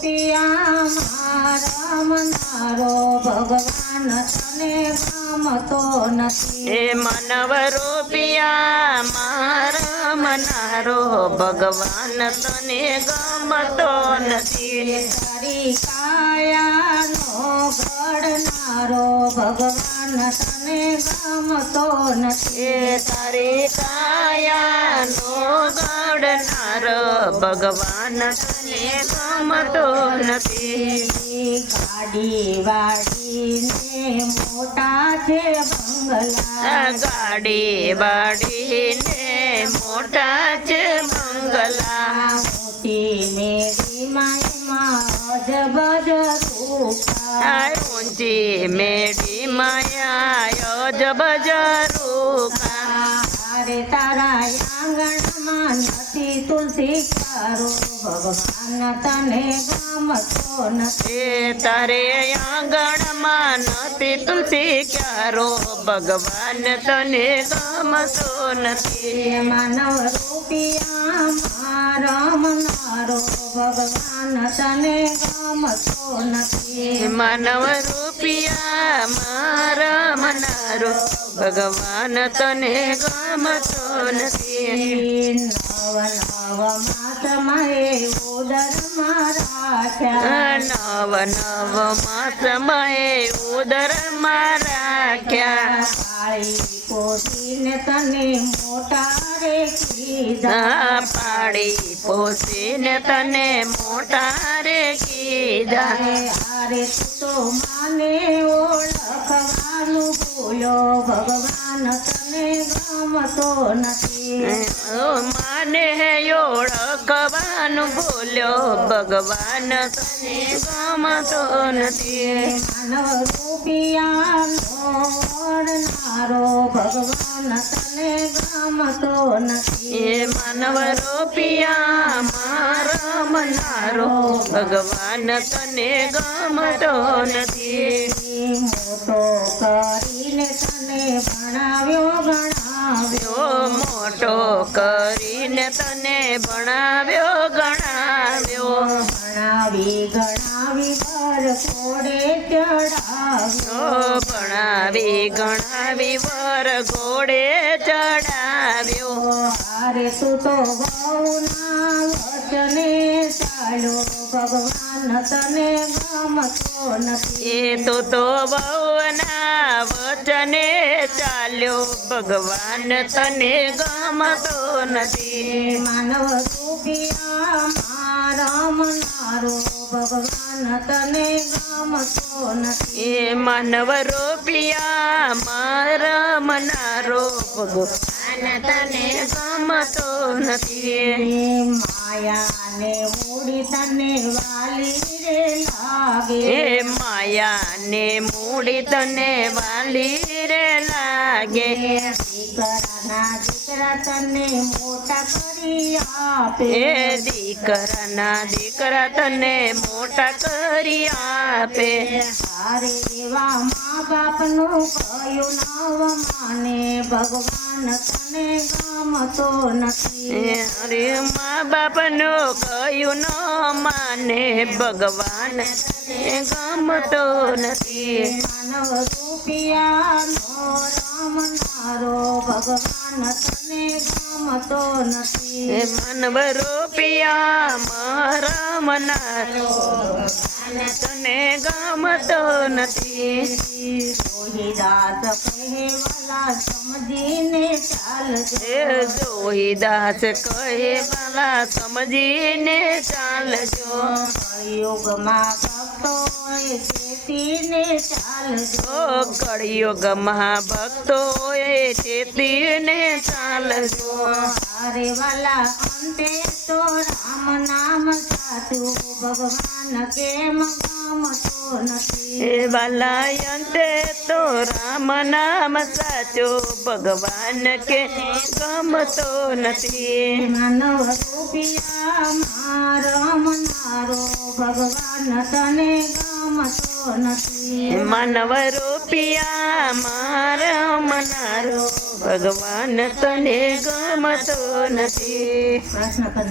પિયા મારા મનારો ભગવાન તને ગમતો નથી. એ માનવ રૂપિયા મારા મનારો ભગવાન તને ગમતો નથી. તારી કાયાનો ઘડનારો ભગવાન તને ગમતો નથી. એ તારી કાયાનો ઘડનારો ભગવાન તને ગમતો નથી. ગાડી વાડીને મોટા છે બંગલા, ગાડી વાડીને મોટા છે બંગલા. મોટી મેરીમાં અજબજ રૂપા, ઊંચી મેડી માયા અજબજ રૂપા. અરે તારા આંગણમાં નથી તુલસી ક્યારો ભગવાન તને ગમતો નથી. એ તારે આંગણમાં નથી તુલસી ક્યારો ભગવાન તને ગમતો નથી. માનવ રૂપિયા મારા મનારો ભગવાન તને ગમતો નથી. માનવ રૂપિયા મારા મનારો ભગવાન તને ગમતો નથી. નવ નવ માસમાં ઉદરમાં રાખ્યા, નવ નવ માસમાં ઉદરમાં રાખ્યા. પાળી પોસીને તને મોટા રે કીધા, પાડી પોસીને તને મોટા રે કીધા. અરે તો માને ઓળખવાનું ભૂલ્યો ભગવાન તને ગમતો નથી. માને ઓળખવાનું ભૂલ્યો ભગવાન તને ગમતો નથી. માનવ રૂપિયાનો ઓળનારો ભગવાન તને ગમતો નથી. એ માનવ રૂપિયા મારા મનારો ભગવાન તને ગમતો નથી. મોટો કરીને તને ભણાવ્યો ગણાવ્યો, મોટો કરીને તને ભણાવ્યો ગણાવ્યો. ભણાવી ગણાવી પર ઘોડે ચડાવ્યો, ભણાવી ગણાવી વર ઘોડે ચડાવ્યો. અરે તું તો બહુના વચને ચાલ્યો ભગવાન તને ગમતો નથી. એ તો બહુના વચને ચાલ્યો ભગવાન તને ગમતો નથી. માનવ રૂપિયા મારા મનારો ભગવાન તને ગમતો નથી. એ માનવ રૂપિયા મારા મનારો ભગવાન તને ગમતો નથી. માયાને મૂડી તને વાલી રે લાગે, એ માયાને મૂડી તને વાલી રે લાગે. દીકરાના દીકરા તને મોટા કરી આપે, એ દીકરાના દીકરા તને મોટા કરી આપે. અરે એવા મા બાપનું કયું નવ માને ભગવાન તને ગમતો નથી. અરે મા બાપનું કયું ન માને ભગવાન તને ગમતો નથી. માનવ રૂપિયાનો રમનારો ભગવાન તને ગમતો નથી. માનવ રૂપિયા મારા મનારો તને ગમતો નથી. રોહિદાસ કહેવાલા સમજીને ચાલજો, જોહીદાસ કહે વાલા સમજીને ચાલજો. કળિયુગમાં ભક્તોએ ચેતીને ચાલજો, કળિયુગમાં ભક્તોએ ચેતીને ચાલજો. અરે વાલા અંતે તો રામ નામ સાચું ભગવાન કેમ ગમતો નથી. એ વાલા અંતે તો રામ નામ સાચો ભગવાન કે ગમતો નથી. માનવ રૂપિયા મારા મનારો ભગવાન તને ગમતો નથી. માનવ રૂપિયા મારા મનારો ભગવાન તને ગમતો નથી. પ્રશ્ન કરી